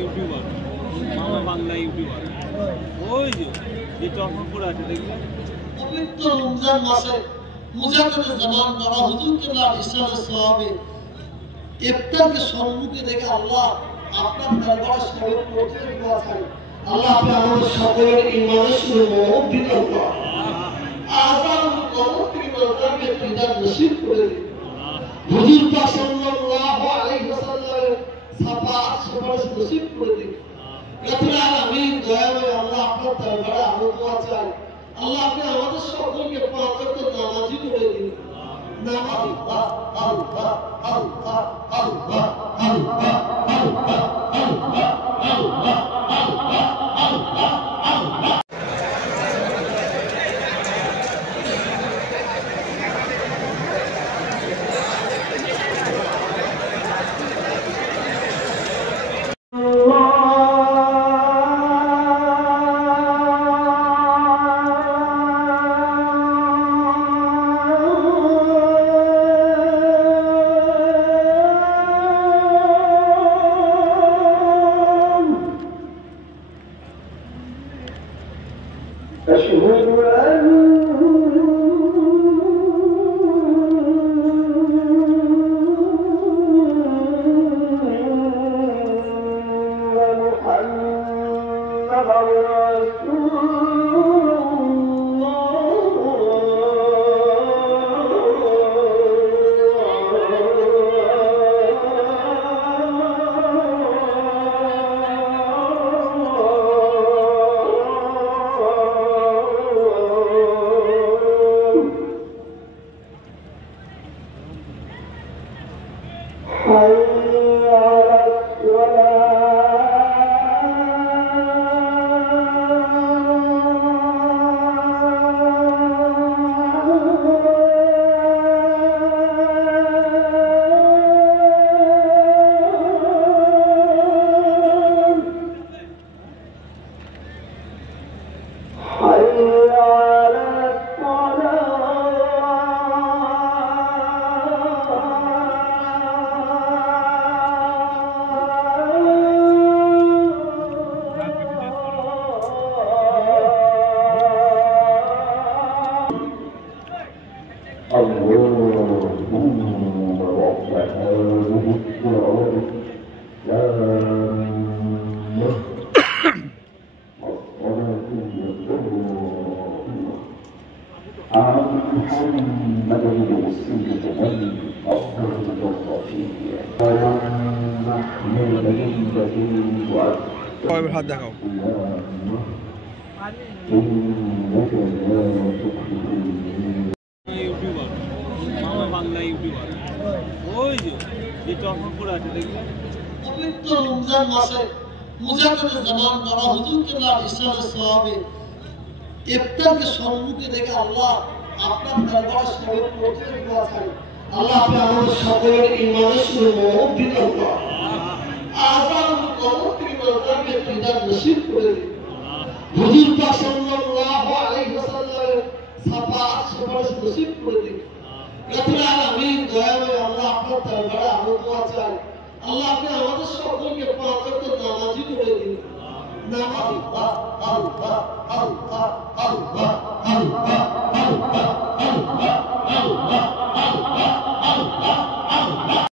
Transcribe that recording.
YouTuber, মামা Bangla YouTuber. ওই যে চশমাপুর আছে দেখবেন, পবিত্র রমজান মাসে মুজাহিদে জামান বাবা হুজুর কেবলা ইসলামের সওয়াবে ইফতারকে সম্মুখে রেখে আল্লাহ আপনার দরবারে সর্ব প্রথমে দোয়া চাই, আল্লাহ আপনি আমাদের সকলের ঈমানের সুরে মহব্বিত করুন, আযান কবর থেকে দরজাকে ফিদার নসিব করে দিন। হুজুর পাক সাল্লাল্লাহু আলাইহি ওয়াসাল্লামের সাফাত সুপারিশ নসিব করে দিন। রব্বুল আলামিন দয়াময় আল্লাহ আপনার দরবারে আরো দোয়া চাই, আল্লাহ আপনি আমাদের সকলকে পাঁচ ওয়াক্ত নামাজি করে দিন। নামাজ আল্লাহ আল্লাহ আল্লাহ আল্লাহ আল্লাহ আল্লাহ আল্লাহ আল্লাহ আল্লাহ আল্লাহ আল্লাহ। أشهد أن محمدا رسول হাত দেখাও। ইউটিউবার, মামা বাংলা ইউটিউবার। ওই যে চশমাপুর আছে দেখবেন, পবিত্র রমজান মাসে মুজাহিদে জামান বাবা হুজুর কেবলা ইসলামের সওয়াবে ইফতারকে সম্মুখে রেখে আল্লাহ আপনার দরবারে সর্ব প্রথমে দোয়া চাই, আল্লাহ আপনি আমাদের সকলের ঈমানের সুরে মহব্বিত করুন, আযান কবর থেকে দরজাকে ফিদার নসিব করে দিন। হুজুর পাক সাল্লাল্লাহু আলাইহি ওয়াসাল্লামের সাফাত সুপারিশ নসিব করে দিন। রব্বুল আলামিন দয়াময় আল্লাহ আপনার দরবারে আরো দোয়া চাই, আল্লাহ আপনি আমাদের সকলকে পাঁচ ওয়াক্ত নামাজি করে দিন। নামাজ আল্লাহ আল্লাহ আল্লাহ আল্লাহ আল্লাহ